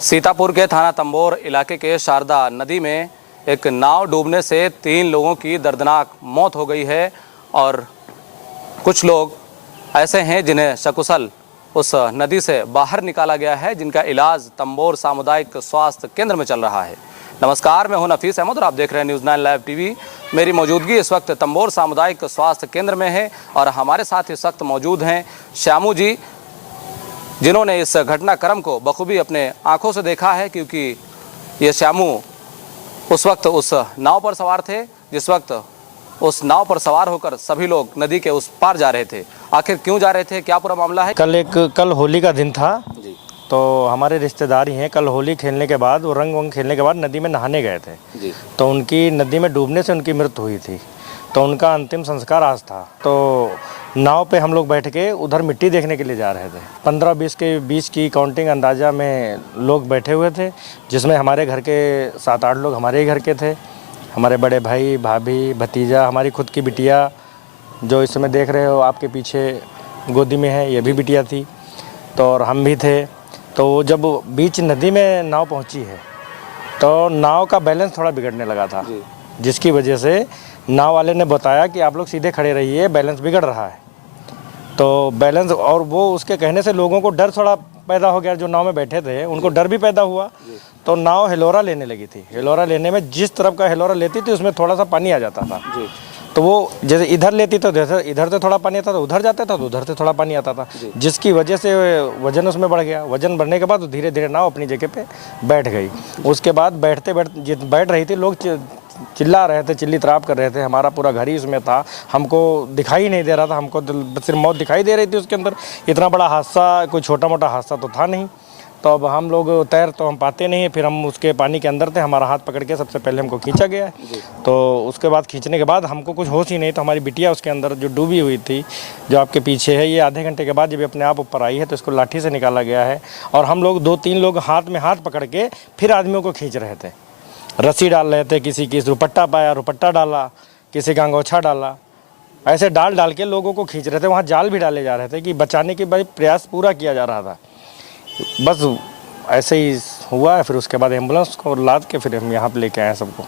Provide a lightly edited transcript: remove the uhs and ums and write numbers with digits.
सीतापुर के थाना तंबोर इलाके के शारदा नदी में एक नाव डूबने से 3 लोगों की दर्दनाक मौत हो गई है और कुछ लोग ऐसे हैं जिन्हें सकुशल उस नदी से बाहर निकाला गया है, जिनका इलाज तंबोर सामुदायिक स्वास्थ्य केंद्र में चल रहा है। नमस्कार, मैं हूं नफीस अहमद और आप देख रहे हैं न्यूज़ 9 लाइव टीवी। मेरी मौजूदगी इस वक्त तंबोर सामुदायिक स्वास्थ्य केंद्र में है और हमारे साथ इस वक्त मौजूद हैं श्यामू जी, जिन्होंने इस घटनाक्रम को बखूबी अपने आंखों से देखा है, क्योंकि ये श्यामू उस वक्त उस नाव पर सवार थे जिस वक्त उस नाव पर सवार होकर सभी लोग नदी के उस पार जा रहे थे। आखिर क्यों जा रहे थे, क्या पूरा मामला है? कल होली का दिन था जी। तो हमारे रिश्तेदार ही हैं। कल होली खेलने के बाद वो रंग वंग खेलने के बाद नदी में नहाने गए थे जी। तो उनकी नदी में डूबने से उनकी मृत्यु हुई थी। तो उनका अंतिम संस्कार आज था। तो नाव पे हम लोग बैठ के उधर मिट्टी देखने के लिए जा रहे थे। 15-20 के बीच की काउंटिंग अंदाज़ा में लोग बैठे हुए थे, जिसमें हमारे घर के 7-8 लोग हमारे ही घर के थे। हमारे बड़े भाई, भाभी, भतीजा, हमारी खुद की बिटिया जो इस समय देख रहे हो आपके पीछे गोदी में है, ये भी बिटिया थी। तो और हम भी थे। तो जब बीच नदी में नाव पहुंची है तो नाव का बैलेंस थोड़ा बिगड़ने लगा था, जिसकी वजह से नाव वाले ने बताया कि आप लोग सीधे खड़े रहिए, बैलेंस बिगड़ रहा है। तो बैलेंस, और वो उसके कहने से लोगों को डर थोड़ा पैदा हो गया। जो नाव में बैठे थे उनको डर भी पैदा हुआ। तो नाव हिलोरा लेने लगी थी। हिलोरा लेने में जिस तरफ का हिलोरा लेती थी उसमें थोड़ा सा पानी आ जाता था। तो वो जैसे इधर लेती तो इधर से थोड़ा पानी आता था, उधर जाता था तो उधर से थोड़ा पानी आता था, जिसकी वजह से वजन उसमें बढ़ गया। वजन बढ़ने के बाद धीरे धीरे नाव अपनी जगह पे बैठ गई। उसके बाद बैठ रही थी, लोग चिल्ला रहे थे, चिल्ली तराप कर रहे थे। हमारा पूरा घर ही उसमें था, हमको दिखाई नहीं दे रहा था, हमको सिर्फ मौत दिखाई दे रही थी उसके अंदर। इतना बड़ा हादसा, कोई छोटा मोटा हादसा तो था नहीं। तो अब हम लोग तैर तो हम पाते नहीं हैं, फिर हम उसके पानी के अंदर थे। हमारा हाथ पकड़ के सबसे पहले हमको खींचा गया। तो उसके बाद खींचने के बाद हमको कुछ होश ही नहीं। तो हमारी बिटिया उसके अंदर जो डूबी हुई थी, जो आपके पीछे है, ये आधे घंटे के बाद जब अपने आप ऊपर आई है तो इसको लाठी से निकाला गया है। और हम लोग 2-3 लोग हाथ में हाथ पकड़ के फिर आदमियों को खींच रहे थे, रस्सी डाल रहे थे, किसी की दुपट्टा पाया, दुपट्टा डाला, किसी का अंगोछा डाला, ऐसे डाल के लोगों को खींच रहे थे। वहाँ जाल भी डाले जा रहे थे कि बचाने के भाई प्रयास पूरा किया जा रहा था। बस ऐसे ही हुआ है। फिर उसके बाद एम्बुलेंस को लाद के फिर हम यहाँ पे लेके आए सबको।